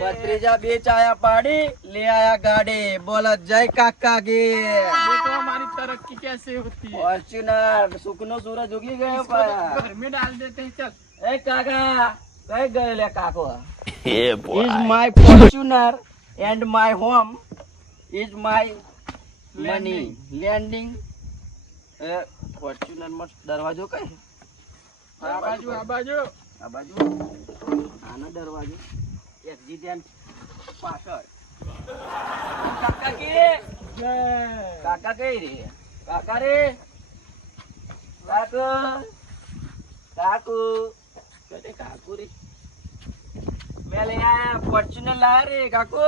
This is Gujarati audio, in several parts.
भतीजा बे चाया पाड़ी ले आया गाड़ी बोला जय काका की। देखो हमारी तरक्की कैसे होती है। फॉर्च्यूनर सुकनो सूरज उगी गए इसको तो घर में डाल देते हैं। चल ए काका कहीं गए ले काको is my Fortuner and my home is my money landing Fortuner में दरवाजो कहीं आ बाजू आ बाजू आ बाजू आना दरवाजो एग्जिट एंड पाछળ काका की काका कई रे काका रे काकू काकू कहते काकू रे मैं ले आया फॉर्च्यूनर लाया रे काकू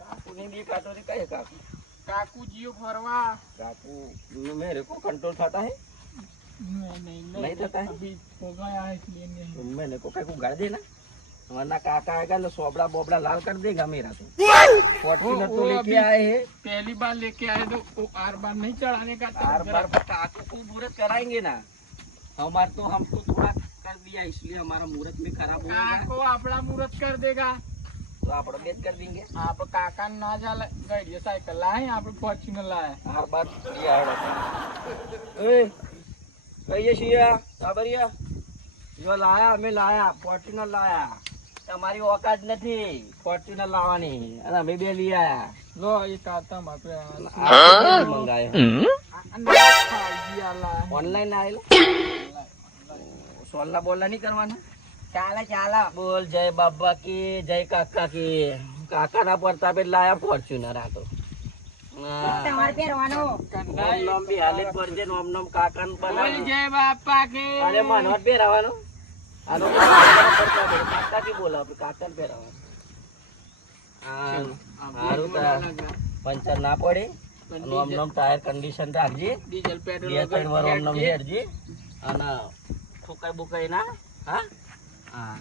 काकू नहीं दिखा तो रे कहे काकू काकू जियो फरवा। काकू मेरे को कंट्रोल खाता है नहीं देता है अभी हो गया है इसलिए नहीं। मैंने को को गाड़ देना वरना काका आएगा तो सोबड़ा बोबड़ा लाल कर देगा मेरा तो फॉर्च्यूनर तो लेके आए हैं पहली बार लेके आए तो वो आर बार नहीं चढ़ाने का आर बार काकू को मुहूर्त कराएंगे ना हमारे तो हम तो थोड़ा कर दिया इसलिए हमारा मुहूर्त में खराब हो गया काको अपना मुहूर्त कर देगा तो आप बेच कर देंगे आप काका ना जाला गाड़ी साइकिल लाए आप फॉर्च्यूनर लाए हर बार लिया है कहिए शिया साबरिया जो लाया मैं लाया फॉर्च्यूनर लाया हमारी औकात नहीं फॉर्च्यूनर लावानी अरे हमें भी लिया लो ये काता मापे मंगाए ऑनलाइन आए सोलना बोलना नहीं करवाना चाला चाला बोल जय बाबा की जय काका की काका ना पड़ता पे लाया फॉर्च्यूनर आ तो તમારે પહેરવાનો નામ બી હાલે જ પડજે નામ નામ કાકાન बोल जय बापा के અરે માનવત પહેરાવાનો આનો કાકા કી બોલા આપણે કાકાન પહેરાવાનો હારું તા પંચર ના પડે નામ નામ ટાયર કન્ડિશન રાખજે डीजल पेट्रोल બે ત્રણ વાર નામ નામ હેરજે અને ફૂકાઈ બુકાઈ ના હા હા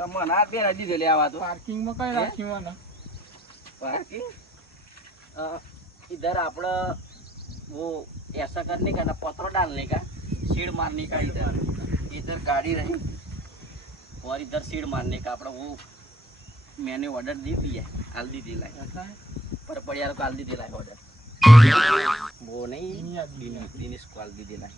તમને ના પહેરા દીધે લે આવા તો पार्किंग में कई राख्યું ना पार्किंग इधर अपना वो ऐसा करने का ना पत्थर डालने का सीड मारने का इधर इधर गाड़ी रही और इधर सीड मारने का अपना वो मैंने ऑर्डर दी थी है हल्दी दिला ऐसा है पर परियार को हल्दी दिला ऑर्डर वो नहीं दिनेश को हल्दी दिला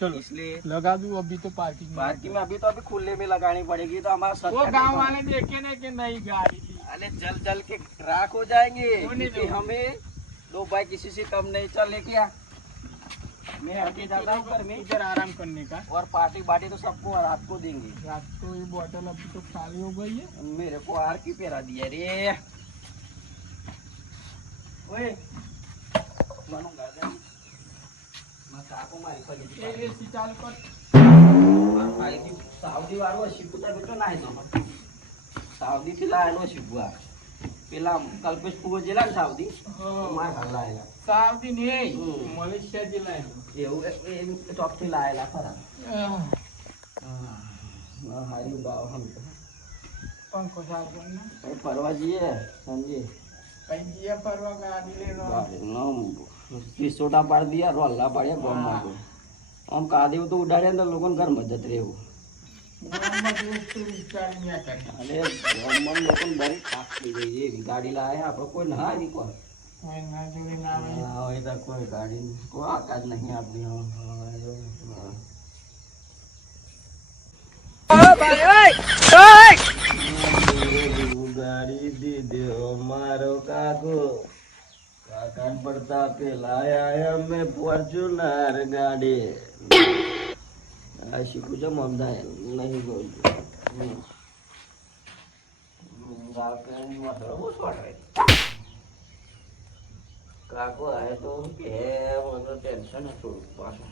चलो इसलिए लगा दूं अभी तो पार्किंग पार्किंग में अभी तो अभी खुले में लगानी पड़ेगी तो हमारा वो गांव वाले देखे ना कि नई गाड़ी ली। अरे जल जल के राख हो जाएंगे होने दो। क्योंकि हमें दो भाई किसी से कम नहीं चलने क्या मैं आगे जाता हूँ घर में इधर आराम करने का और पार्टी बाटी तो सबको रात को देंगे रात को ये बोतल अभी तो खाली हो गई है मेरे को आर की पेरा दिया रे ओए मानो गार्डन मैं काको मारी पड़ी ये एसी चालू कर और भाई की साउदी वालो शिपुता बेटो नाही तो साउदी થી લાયેલો શિબુઆ પેલા કલ્પેશ ફુગો જેલા સાઉદી માર હાલ લાયેલા साउदी नहीं हम्म। मलेशिया जिला है એવું એ ટોપ થી લાયેલા ખરા હારી બાવ હમ पंखो साफ करना એ ફરવા જઈએ સંજે कहीं जिया परवा गाड़ी ले लो નામ કિસોટા પાડ દિયા રોલ્લા પાડ્યા ગોમમાં તો આમ કાદેવ તો ઉડાડ્યા ને લોકોને ઘર મદદ રહેવું અરે ગોમમાં લોકોને બરી થાક થઈ ગઈ છે ગાડી લાયા આપણે કોઈ ના આવી કોઈ હોય તો કોઈ ગાડી કોઈ આકાજ નહીં આપણી ગાડી દીધો મારો કાકો કાકા પડતા પેલા અમે ફોર્ચ્યુનર ગાડી આ શીખું છે મમદા નહીં બોલતું કાકો આવે તો કે મને ટેન્શન થોડું પાછું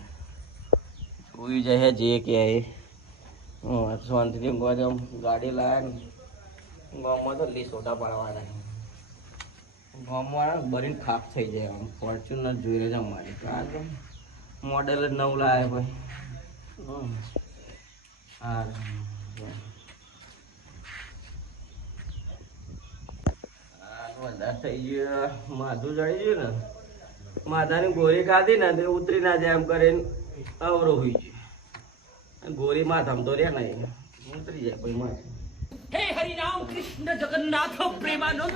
સુઈ જાય જે કે શાંતિથી ગાડી લાયા ને ગામમાં તો લીસોટા પાડવાના ગામમાં બરીને ખાપ થઈ જાય આમ ફોર્ચ્યુનર જોઈ રહ્યા અમારે કારણ કે મોડેલ જ નવું લાવે ભાઈ હા વધારે થઈ ગયું માથું ચડી ગયું ને માથાની ગોળી ખાધી ને તો ઉતરી ના જાય એમ કરીને અવરો હોય છે ગોળી માથામાં તો રે નહીં ઉતરી જાય પછી માથું हे हरि राम कृष्ण जगन्नाथ प्रेमानंद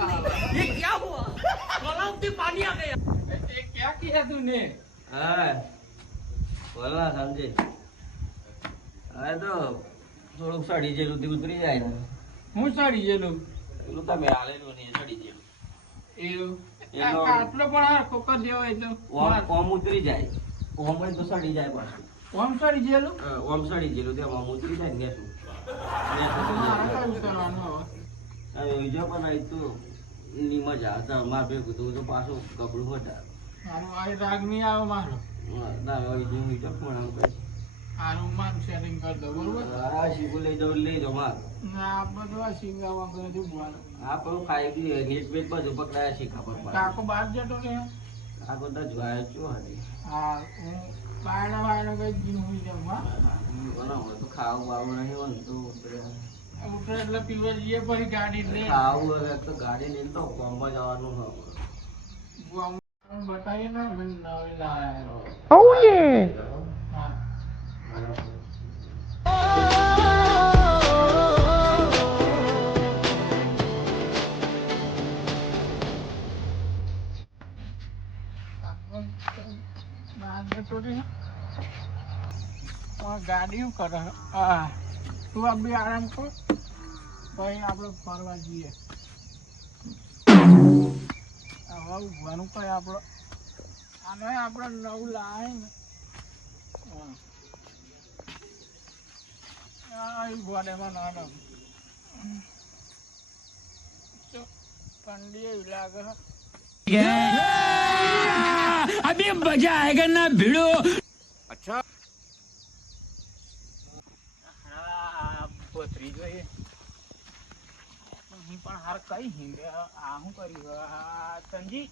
ये क्या हुआ तालाब में पानी आ गया ये क्या किया तूने? हाँ बोला समझे अरे तो થોડુંક સડી જેલું થી ઉતરી જાય ને હું સડી ગયેલું પેલું તમે હાલેલું ને સડી જેલું એવું એનો- આટલો પણ હરખો કરી દેવો એ તો ઓમ ઉતરી જાય ઓમ હોય તો સડી જાય પાછું ઓમ સડી ગયેલું ઓમ સડી જેલું તે ઓમ ઉતરી જાય ને શું મારે કયું કરવાનું હવે? જો પણ અહીં તો એની મજા હતા માર ભેગું તો તો પાછું કપડું હતા મારું આ રાગ નહીં આવે મારો ના હવે જો હું પણ આમ કઈ હારું મારું સેટિંગ કરી દઉં બરોબર આ શીખું લઈ જાઉં માર ના આપણે તો આ સિંગાવા કરે છે બોવાનું આ પણ ખાઈ ગઈ હેટ વેટ બધું પકડાયા શીખા પર કાકો બહાર જતો ને આ બધા જોયા શું હતી હા હું બાયણા કઈ જીવ હોઈ જાઉં હા બનાવો તો ખાવું બાવું નહીં હોય ને તો ઉતરે એટલે પીવા જઈએ પછી ગાડી લે ખાવું હવે તો ગાડી લઈને તો કોમમાં જવાનું હોય બતાવીએ ને મેં નવી લાયા હા ગાડી શું કરે હા તું આ બી આરામ કર પછી આપણે ફરવા જઈએ હવે ઉભવાનું કઈ આપણે આને આપણે નવું લાવે ને ગોડેમાં ના ઠંડી એવી લાગે अभी मजा आएगा ना भिड़ो અચ્છા હા પથરી જોઈએ અહીં પણ હાર કઈ હિંગે આ શું કર્યું સંજી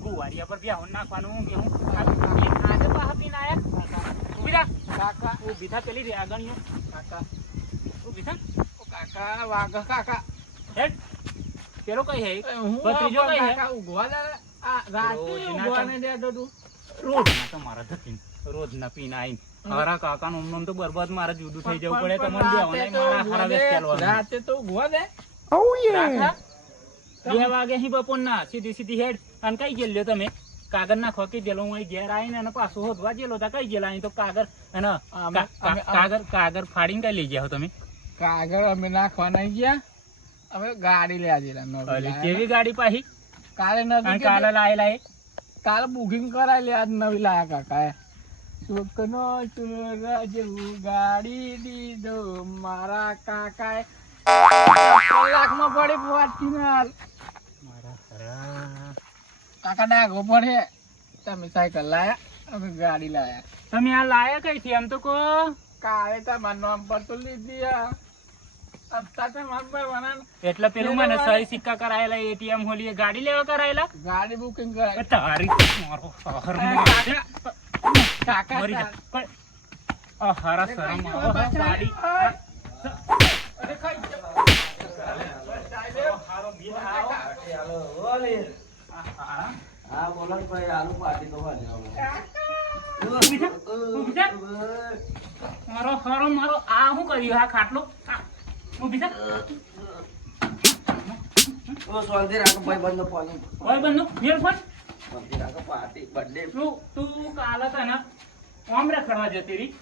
ગુવારિયા પર બેહું નાખવાનું કે હું આજે પાછા પીને આયા ઉભી થા કાકા ઉભી થા પેલી આગળીઓ કાકા ઉભી થા કાકા વાઘ કાકા હેડ પેલો કઈ હે ભત્રીજો કઈ હે કાકા ઉગવા દે આ રાતે ઉગવાને દેતો તું રોજ ના તો મારા ધતીન રોજ ના પીને આઈને હારા કાકા નું નામ તો બરબાદ મારે જુદું થઈ જવું પડે તમને દેવાને મારા હારા વેસ ચાલવાનું રાતે તો ઉગવા દે ઓ યે 2 વાગે હી બપોરના સીધી હેડ અને કઈ ગયેલો તમે કાગળ ના ખોકી દેલો હું અહીં ઘેર આવીને અને પાછું હોદવા ગયેલો તા કઈ ગયેલા અહીં તો કાગળ અને કાગળ ફાડીને કઈ લઈ ગયા હો તમે કાગળ અમે નાખવા નહીં ગયા અમે ગાડી લઈ આવેલા કેવી ગાડી પાછી કાલે નથી કાલે લાયેલા કાલે બુકિંગ કરાવી લે આજ નવી લાયા કાકા સુકનો સુરજ ગાડી દીધો મારા કાકાએ લાખમાં પડી ફોર્ચ્યુનર કાકા ડાઘો પડે તમે સાયકલ લાયા અમે ગાડી લાયા તમે આ લાયા કઈ થી આમ તો કો કાલે તમારા નામ પર તો લીધી એટલે પેલું મને સહી સિક્કા કરાયેલા એટીએમ હોલી ગાડી લેવા કરાયેલા ગાડી બુકિંગ કરાય તારી મારો કાકા મરી જા હારા શરમ ગાડી અરે ખાઈ હારો બિલ હા બોલો ભાઈ આલુ પાર્ટી તો મારો હારો મારો આ શું કર્યું આ ખાટલો ઊભી થા ઓ શાંતિ રાખો ભાઈ બંધ ફોન ઓય બંધુ મેર ફોન શાંતિ રાખો પાર્ટી બર્થડે તું કાલે તને ઓમ રખડવા જતી રહી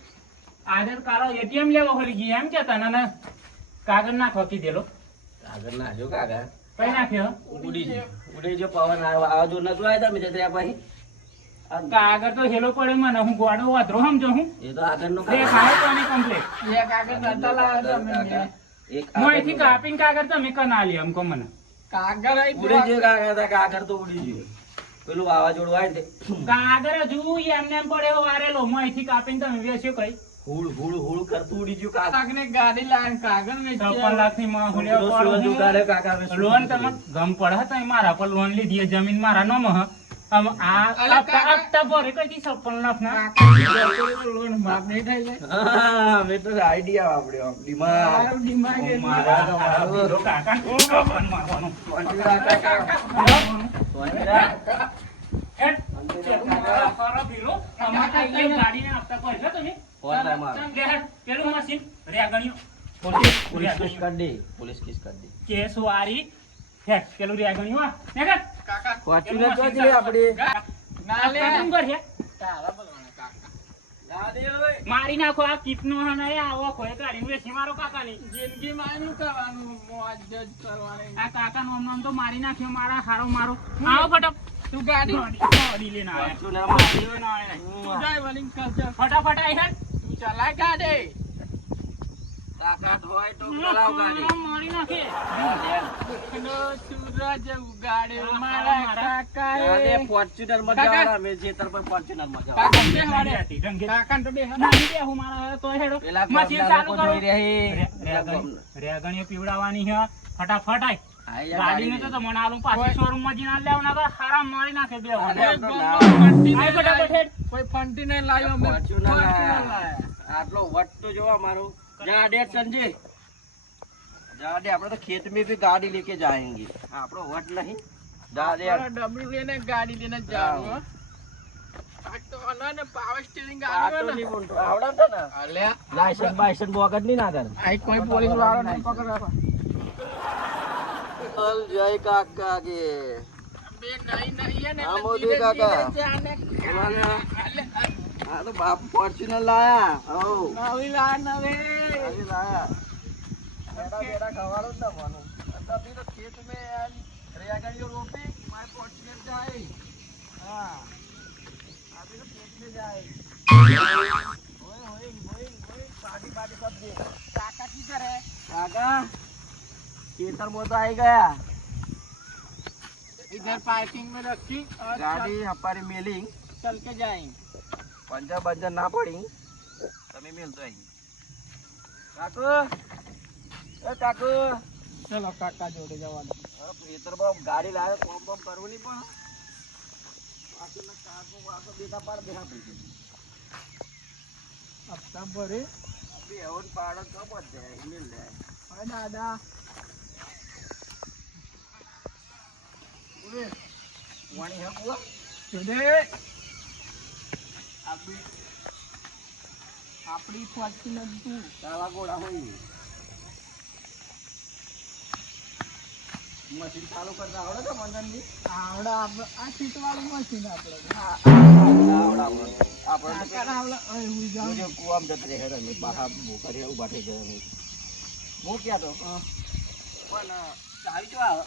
આજે કાલો એટીએમ લેવા હોલી ગઈ એમ કેતા ને કાગળ ના ખોકી દેલો કાગળ ના જો કાગળ કઈ નાખ્યો ઉડી જો પવન આવા જો નતું આવ્યા તમે જત્ર્યા પછી કાગળ તો હેલો પડે મને હું ગોડો વાતરો સમજો હું એ તો આગળનો બે ખાય તો ને કમ્પ્લીટ એ કાગળ નતા લાવ્યા તમે એક મોઈથી કાપીને કાગળ તમે કના લે અમકો મને કાગળ ઉડી જો કાગળ તો ઉડી ગયો પેલું વાવાઝોડું આવે ને કાગળ હજુ એમને એમ પડ્યો વારેલો મોઈથી કાપીને તમે વેચ્યો કઈ હુળ કરતું ઉડી ગયું કાગળ ગાડી લાવીને કાગળ ને 56 લાખ ની લોન તમે ગમ પડે તો મારા પર લોન લીધી જમીન મારા નામ હ આમ આ હપ્તા ભરે કઈ 56 લાખ ના લોન માફ નહીં થાય હા મે તો આઈડિયા વાપર્યો દિમાગ મારા કાકા મારવાનો કઈ ગાડીને આપતા કોઈ છો તમે? હોતા માર. તમે બેહાડ. પેલું મશીન રેગણ્યું. પોલીસ કેસ કરી દે. પોલીસ કેસ કરી દે. કેસ વાળી હેડ પેલું રેગણ્યું હા નેગર ફોર્ચ્યુનર તો જ લે આપડી. ના લે કેમ કર હે તારા બોલવાના કાકા. ના દે ઓય. મારી નાખો આ કીટનો હને આવો ખોય કાઢીને વેચી મારો કાકાની જિંદગી માં એનું કરવાનું મોજ જ કરવાની. આ કાકા નો નામ તો મારી નાખ્યો મારા હારો મારો આવો ફટક તું ગાડી ગાડી લઈને આયા ફોર્ચ્યુનર માં લઈને આયા તું જાય વળી કરજે. ફટાફટ આઈ હેડ તું ચલાય ગાડી. તાકાત હોય તો ચલાવ ગાડી. મારી નાખે ના દે. નો સૂરજ ઉગાડ્યો મારા ના કાકાએ. દે ફોર્ચ્યુનર માં કાકા. જવાના. મેં જેતર પર ફોર્ચ્યુનર માં જવાના. કાકા બે મારી હાડે. હતી રંગે કાકા તો બે હાડે. નાની બે હું મારા તો હેડો પેલા મશીન ગામના ચાલુ લોકો કરો જોઈ રહી. રેગણીઓ પીવડાવવાની છે ફટાફટ આય હા, યાર, ગાડીને તો મને આલું પાછી શોરૂમ માં જઈને લેવાના તો હારા મારી નાખે બે અરે, આય તો ના. ફટાફટ હેડ કોઈ ફંટી નહીં લાવ્યો અમે. ફોર્ચ્યુનર ફોર્ચ્યુનર લાયા. આટલો વટ તો જો મારો. જા ડેટ સંજય. જા દે. આપણે તો ખેત में भी गाड़ी लेके जाएंगे. આપણો વટ નહીં. જા દે. આપણે ડબલું લઈને ગાડી લઈને જ જવાનું હો. આ તો અનાને પાવર સ્ટીયરિંગ આ ગાડી તો હોય ને. નહીં બોલતો. આવડે છે ને? અલ્યા લાયસન્સ બાયસન્સ વગર નહીં ના કરે. આ કોઈ પોલીસ વાળો નહીં પકડવા. ચલ જય કાકા કે. બે નહીં નહીં હે ને હા, એટલે મોદી ધીરે કાકા. ધીરે જાને. આ તો બાપ ફોર્ચ્યુનર લાયા. હઉ. નવી લાન હવે. આવી લાયા. બેટા બેટા ખવાડો જ ના મને. तभी तो खेत में यार रेगड़ियों रोपी माय फॉर्च्यूनर जाए. हाँ अभी तो खेत में जाए. ओए पार्टी पार्टी सब दे. काका किधर है? काका खेतर में तो आई गया. इधर पार्किंग में रखी और गाड़ी हमारी मिली. चल के जाएंगे. पंजा बंजा ना पड़ी. તમે મેલતો આવી. કાકુ એ કાકુ. चलो काका जोड़े जवान. ખેતરમાં ગાડી લાવે કોમ કોમ કરવું નહીં પણ. પાછળના કાકુ વાકો બેટા પાડ બેહા પડી. अब तब भरे. અબી એવન પાડો તો બધે મિલ જાય. हाय दादा. ઉરે વાણી હે બુઆ. सुने अभी अपनी फॉर्च्यूनर तू તાવા ગોળા હોય. મશીન ચાલુ કરતા આવડે તો મંદનજી. आवड़ा आ सीट वाली मशीन आपड़ा. આવડે આપણે. આપણે काका ना आवड़ा ओए हुई जाओ. જો કુવામ જતો રહે ને બહાર મોકરે ઉભા થઈ ગયા ને. હું ક્યાં તો પણ ચાવી જો આવે.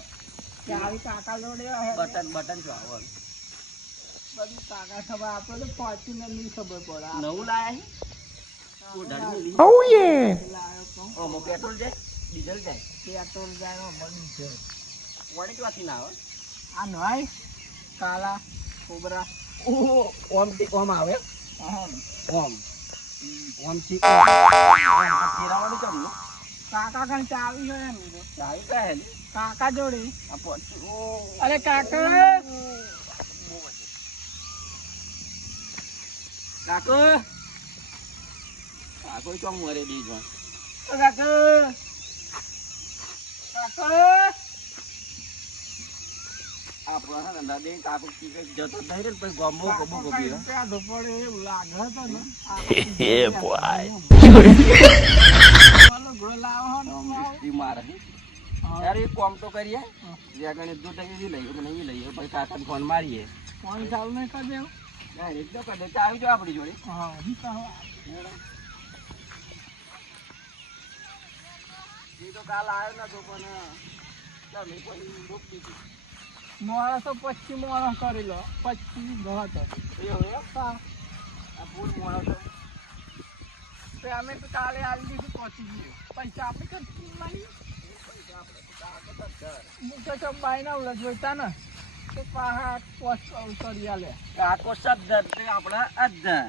चावी काका जोड़े है. બટન બટન જો આવે. બધું કાકા ખબર આપણે તો ફોર્ચ્યુનર ની ખબર પડે. નવું લાયા છે. કોઢાડી મિલી. લાયો તો ઓમો પેટ્રોલ જાય ડીઝલ જાય. પેટ્રોલ જાય મળી છે. વાણી ક્યાંથી ના આવે. આ નવાય કાલા કોબરા. ઓમ આવે. હા ઓમ ઓમથી ફેરાવાનું કેમ ને. કાકા કણ ચાવી હોય એમ તો. ચાવી કહે ને કાકા જોડે. આ પહોંચી. અરે કાકા કાકો કાકો ચોમ મરે દીજો. કાકા કાકા આપણો હે ને દાદે કાકો કી જતો થઈ રે પછી ગોમો ગોમો ગોબી. પેદો પડે એવું લાગે તો ને. હે બોય ચાલો ગોળ લાવવાનો ઈ મારે યાર એક કામ તો કરીએ. રેગણે દૂધ આવી લઈએ કે નહીં લઈએ પછી કાકાને ફોન મારીએ. ફોન ચાલુ નહીં કરી દેવું. ડાયરેક્ટ તો કદે ચાવી જો આપણી જોડે. હા એ તો કાલ આવ્યો નતો પણ તમે પછી રોકી દીધી. માણસો 25 માણસ કરી લો 25 ઘાટ. એવું એમ? હા આ ફૂલ માણસો. તો અમે તો કાલે આવી દીધું પહોંચી ગયું. પૈસા આપણે કેટલી લાવી? હું તો સબ બાયના ઉલટ જોઈતા ને તો પાહા પોસ્ટ કરી આલે. કાકો શબ્દ તે આપણા અધર.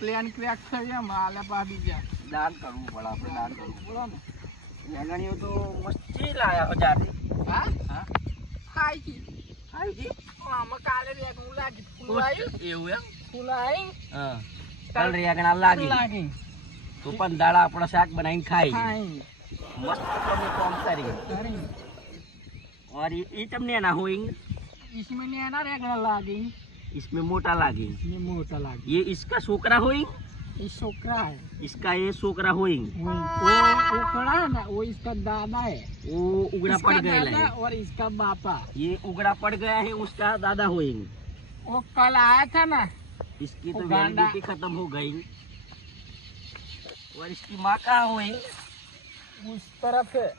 પ્લેન ક્રેક થઈ એમ આલે પા બીજા. દાન કરવું પડે આપણે દાન કરવું. બોલો ને. રેગણીઓ તો મસ્તી લાયા હો જાતે. હા હા હાઈ કી. આવી ગઈ. આમાં કાલે રેગણું લાગી. ફૂલ આવ્યું. એવું એમ? ફૂલ આવી. હા કાલ રેગણા લાગી લાગી. તો પણ દાડા આપણો શાક બનાવીને ખાઈ ખાઈ. મસ્ત તમે કામ કરી. અરે और ये તમને ના હોય. इसमें नहीं है ना रेगड़ा लागी. इसमें मोटा लागे, ये मोटा लागे ये इसका छोकरा होई, ये छोकरा है इसका ये छोकरा होई, वो खड़ा है ना वो इसका दादा है वो उगड़ा पड़ इसका गया दादा है, और इसका बापा ये उगड़ा पड़ गया है, उसका दादा होई। वो कल आया था ना इसकी तो वो गांडा। वैलिडिटी खत्म हो गई। और इसकी माँ कहाँ हुई? उस तरफ है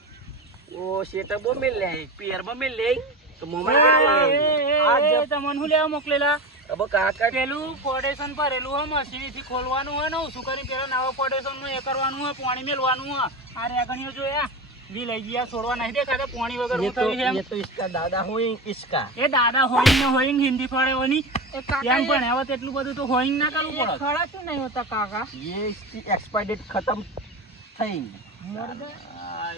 वो शेटबो मिल रहे, पियरबो मिल रहे, तो मोबाइल में आज તમને હું લેવા મોકલેલા अब काका પેલું ફોર્ડેશન ભરેલું હોય મશીનથી ખોલવાનું હોય ને શું કરી પેલા નવા ફોર્ડેશન નું એ કરવાનું હોય પાણી મેલવાનું હોય આ રેગણીઓ જોયા વી લઈ ગયા છોડવા નહીં દેખાતા પાણી વગર ये ઉતરી છે ये तो इसका दादा हुई, इसका એ દાદા હોઈંગ ને હોઈંગ હિન્દી ફાળેવાની ए काका એમ પણ હવે તેટલું બધું તો હોઈંગ ના કરવું ये પડે खड़ा क्यों नहीं होता काका ये इसकी एक्सपायर डेट खत्म थई। मर गए આ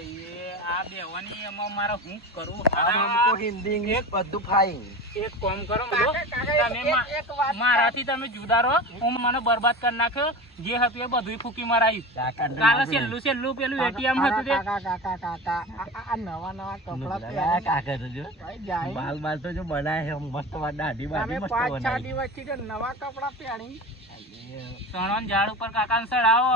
આ બેવાની એમાં મારે હું કરું अब हमको हिंदी इंग्लिश बद्दू फाइन। એક કામ કરો કાકા, કાકા, તમે એક વાત મારાથી તમે જુદા રહો હું મને બરબાદ કરી નાખ્યો જે હતું એ બધું ફૂકી મરાયું काका કાલે છેલ્લું પેલું એટીએમ હતું તે काका काका काका आ नवा नवा कपड़ा लगा काका तो जो भाई जाए बाल तो जो बनाए है मस्त दाढ़ी बाढ़ी તમે मस्त 5-6 बनाई। દિવસથી તો નવા કપડા પહેરી સણોન ઝાડ ઉપર કાકાને ચડાવો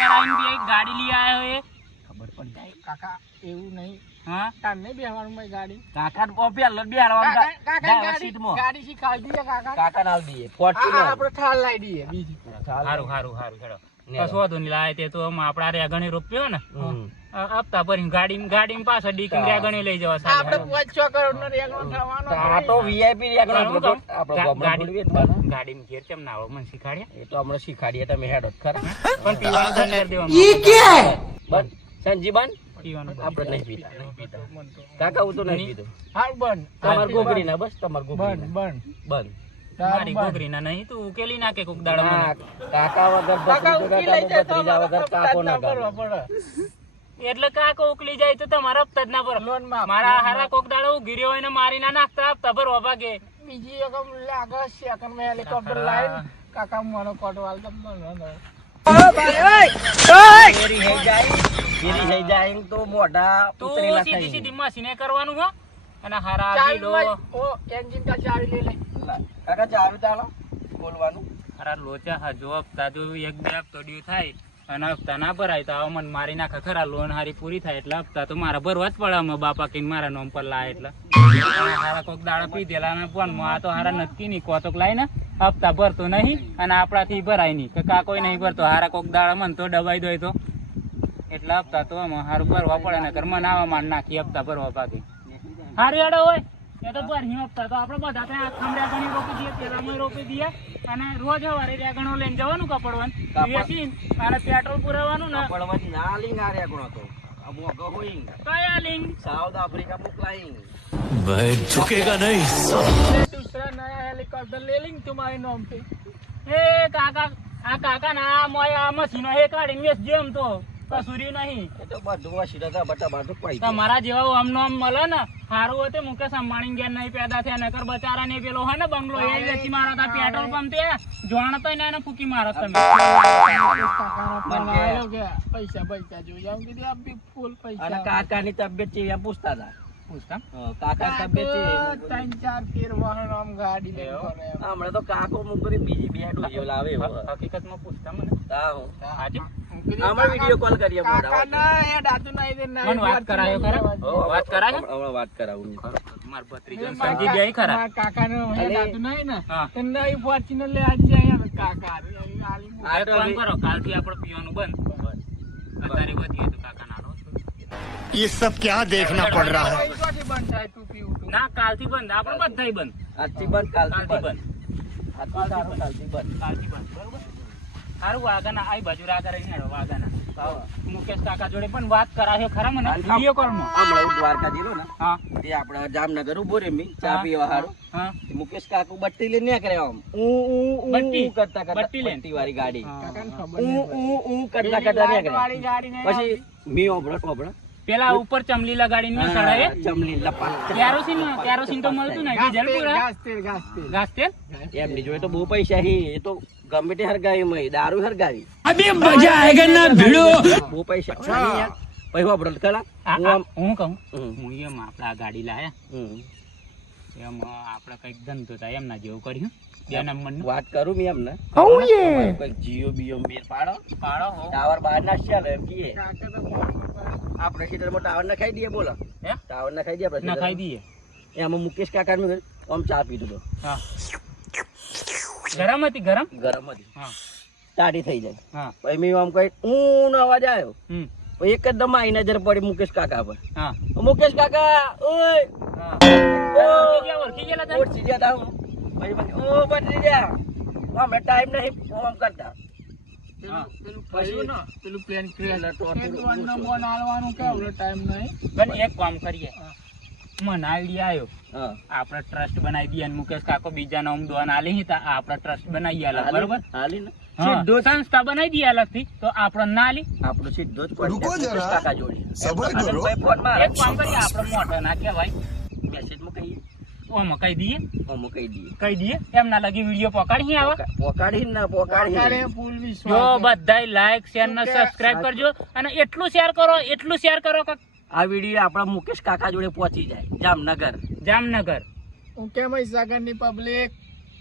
કરાવીને બે એક ગાડી લઈ આવ્યો એ खबर पड़ जाए કાકા એવું નહીં હા તાર નહીં બેહવાનું મેં ગાડી काका को पेलो बिहारवा કાકા કાકા ड्राइवर ગાડી सीट में ગાડી શીખાવી દીએ કાકા काका नाल दिए આ फॉर्च्यूनर આપણે ઠાલ લાવી દઈએ બીજી સારું સારું સારું ચડો કશું વાંધો નહીં લાય તે તો આપડા રેગણી રોપ્યો ને હપ્તા ભરીને ગાડી પાછળ ડીકી રેગણી લઈ જવા આપણે સારી 5-6 કરોડ નો રેગણો થવાનો આ તો વીઆઈપી રેગણો આપણો ગોમડા થોડી વેચવાનો ગાડી ઘેર કેમ ના આવે મને શીખાડ્યા એ તો હમણાં શીખાડીએ તમે હેડો ખરા પણ પીવાનું બંધ કરી દેવાનું બન સંજીબન પીવાનું બંધ. આપણે નહીં પીતા નહીં પીતા કાકા હું તો નહીં પીતો હાલ બન તમાર ગોગરી ના બસ તમાર બન ગોગરી બન બન મારી ગોગરી ના નહીં તું ઉકેલી નાખે કોક દાડો મને. કાકા વગર કાકા ઉકી લઈ જાય તો ભત્રીજા વગર કાકો ના ભરવા ગમે પડે એટલે કાકો ઉકલી જાય તો તમારા હપ્તા જ ના ભરો લોન માં મારા હારા કોક દાડો ઉઘી રહ્યો હોય ને મારી ના નાખતા હપ્તા ભરવા ભાગે બીજી એક લાગે સેકન્ડ માં હેલિકોપ્ટર લાઈન કાકા મને કોટવાલ તો મને ફેરી હઈ જાય તો મોઢા તું ઉતરેલા સીધી થઈ સીધી મશીને કરવાનું હો અને હારા ચાવી લો ઓ એન્જિન કા ચાવી લે કાકા ચાવી ચાલો બોલવાનું હારા લોચા હા જો હપ્તા જો એક બે હપ્તો ડ્યુ થાય અને હપ્તા ના ભરાય તો આવો મને મારી નાખે ખરા લોન હારી પૂરી થાય એટલે હપ્તા તો મારા ભરવા જ પડે અમે બાપા કઈ મારા નોમ પર લાય એટલે હારા કોક દાડા પીધેલા ને પણ આ તો હારા નક્કી નહીં કોતોક લાય ને હપ્તા ભરતો નહીં અને આપણાથી ભરાય નહીં કે કાકોય નહીં ભરતો હારા કોક દાડા મને તો દબાઈ દોય તો એટલે હપ્તા તો આમાં હારું ભરવા પડે ને ઘરમાં નાવા માંડ નાખી હપ્તા ભરવા બાકી હારું હેડો હોય એ તો ભરી હપ્તા તો આપણે બધા ત્યાં ખમડા ઘણી રોપી દઈએ પેલામાં રોપી દઈએ અને રોજ સવારે રેગણો લઈને જવાનું કપડવાનું વેચીને અને પેટ્રોલ પુરાવાનું ને પડવાથી ના લી ના રેગણો તો આ મોગો હોઈ કયા લિંક સાઉથ આફ્રિકા મોકલાઈ मैं झुकेगा नहीं दूसरा नया हेलीकॉप्टर ले लेंगे तुम्हारे नाम पे એ કાકા આ કાકા ના મોય આ મશીનો એ કાઢીને વેચજો એમ તો કસુરી નહીં એ તો બધું વાસીડા તા બટા બાટુ પાઈ તમારા જેવા આમનો આમ મળે ને સારું હોય મુકેશ અંબાણી ઘેર નહીં પેદા થયા નકર બચારા ને પેલો હોય ને બંગલો એ વેચી મારા તા પેટ્રોલ પંપ તે જાણતા ને ફૂકી મારો તમે पैसा पैसा जो जाऊँ दीदी आप भी फुल અને पैसा કાકાની તબિયત છે એ પૂછતા હતા પૂછતા કાકા તબિયત છે 3-4 ફેર વાહન આમ ગાડી લઈને ફરે એમ. હમણાં તો કાકો મુકરી બીજી બે ડોઝીઓ લાવે એવો હકીકતમાં પૂછતા મને તાવ આજે હમણાં વિડિયો કોલ કરીએ મોઢા કાકા ના એ દાદુ ના એ ના મને વાત કરાયો ખરા વાત કરાયો હમણાં વાત કરાવું માર ભત્રીજો સમજી ગયા ખરા મારા કાકા નો એ અલે. દાદુ નહીં ને હા. તો નહીં ફોર્ચ્યુનર લે આજ જાય કાકા આલી આ એક તો કામ હવે- કરો કાલથી આપણે પીવાનું બંધ અત્યારે વધીએ તો કાકા નાનો ये सब क्या देखना पड़ रहा है પૈસાથી બંધ થાય તું પીવું તું ના કાલથી બંધ આપણે બધાય બંધ આજથી બંધ કાલથી કાલથી બંધ બંધ આજથી સારું કાલથી બંધ કાલથી બંધ બરોબર સારું વાગાના આઈ બાજુ રાગા રહીને હેડો વાગાના મુકેશ કાકા જોડે પણ વાત કરાયો ખરા મને વિડીયો કોલમાં હમણાં હું દ્વારકા જઈલો ને હા તે આપણા જામનગર ઉભો રે મી ચા હા. પીવા હારું હા મુકેશ કાકુ બટ્ટી લઈને નીકળ્યા આમ બટ્ટી? કરતા કરતા બટ્ટી લઈને? બટ્ટી વાળી ગાડી કાકાને ખબર નહીં કરતા પેલી કરતા લાઈટ વાળી નીકળ્યા ગાડી નહીં પછી મી ઓબળો પેલા ઉપર ચમલી લગાડીને ન ચડાય ચમલી લપા કેરોસીન તો મળતું ને ડીઝલ પૂરા ઘાસ તેલ ઘાસ તેલ એમની જોડે તો બહુ પૈસા હી એ તો ગમે તે હરગાવી મય દારૂ હરગાવી अभी मजा आएगा ना भिड़ो બહુ પૈસા નહીં યાર. પછી ઓબળો ખરા આ- હું આ આમ હું કહું હમ. હું એમ આપડા ગાડી લાયા હમ. એમ આપણે કંઈક ધંધો થાય એમના જેવું કર્યું 2 નંબરનું. વાત કરું મેં એમને કોઈ જીઓ બીઓ મેર પાડો પાડો હો. ટાવર બહાર ના ચાલે એમ કીએ કાકા તો ફોન પર આપણે ક્ષેત્રમાં ટાવર નખાઈ દઈએ બોલો હે? ટાવર નખાઈ દઈએ આપણે ના ખાઈ ક્ષેત્રમાં. દઈએ. એમાં મુકેશ કાકા નું આમ ચા પીધું તો હા ગરમ હતી ગરમ. ગરમ હતી હા ટાઢી થઈ જાય હા પછી મેં આમ કઈ ઊનો અવાજ આવ્યો હમ પછી એકદમ આઈ નજર પડી મુકેશ કાકા પર હા મુકેશ કાકા ઓય હા. ઓળખી ગયેલા તમે? ઓળખી ગયા તા હું. પછી મને, ઓ બદલી ગયા અમે ટાઈમ નહીં આમ કરતા હા. પેલું કહ્યું ને પેલું પ્લેન પેલા ટોટલ ફોન આલવાનું કે હવે ટાઈમ નહીં પણ એક કામ કરીએ મને આઈડિયા આવ્યો હા આપણે ટ્રસ્ટ બનાવી દઈએ અને મુકેશ કાકો બીજા નામ દોન આલી તો આપણે ટ્રસ્ટ બનાવીએ અલગ બરોબર. હાલી ને હા, સીધો જ સંસ્થા બનાવી દઈએ અલગથી તો આપણને ના આલી. આપણો સીધો જ રૂકો contact જરા. મુકેશ કાકા જોડે સબર અને કરો. ભાઈ ફોનમાં એક કામ કરીએ આપણે મોઢો ના કહેવાય મેસેજમાં કહીએ ઓમાં કહી દઈએ અમુક કહી દઈએ કહી દઈએ એમના લગી વિડીયો પકડી આવે. પોકાડી ના પોકાડી કાલે ફૂલ જો વિશ્વાસ બધાય લાઈક શેર ને સબસ્ક્રાઇબ કરજો અને એટલું શેર કરો કે આ વિડીયો આપણા મુકેશ કાકા જોડે પહોંચી જાય જામનગર જામનગર હું કે મહીસાગર ની પબ્લિક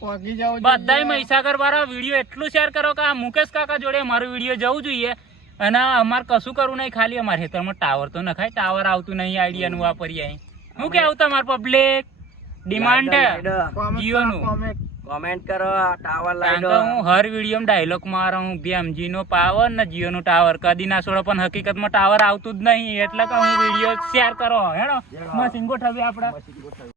પહોંચી જાવ બધાય મહીસાગર વાળા વિડીયો એટલું શેર કરો કે આ મુકેશ કાકા જોડે મારો વિડીયો જવું જોઈએ અને અમારે કશું કરવું નહીં ખાલી અમારે ખેતરમાં ટાવર તો નખાય ટાવર આવતું નહીં આઈડિયા નું વાપરીએ અહીં શું કેવું તમારું પબ્લિક ડિમાન્ડ જીઓનું કોમેન્ટ કરો ટાવર કારણ લાઈડો કે હું હર વિડીયોમાં ડાયલોગ મારો હું BMG નો પાવર ને જીઓ નું ટાવર કદી ના છોડો પણ હકીકતમાં ટાવર આવતું જ નહીં એટલે કે હું વિડીયો શેર કરો હેડો મશીન ગોઠવીએ આપણે.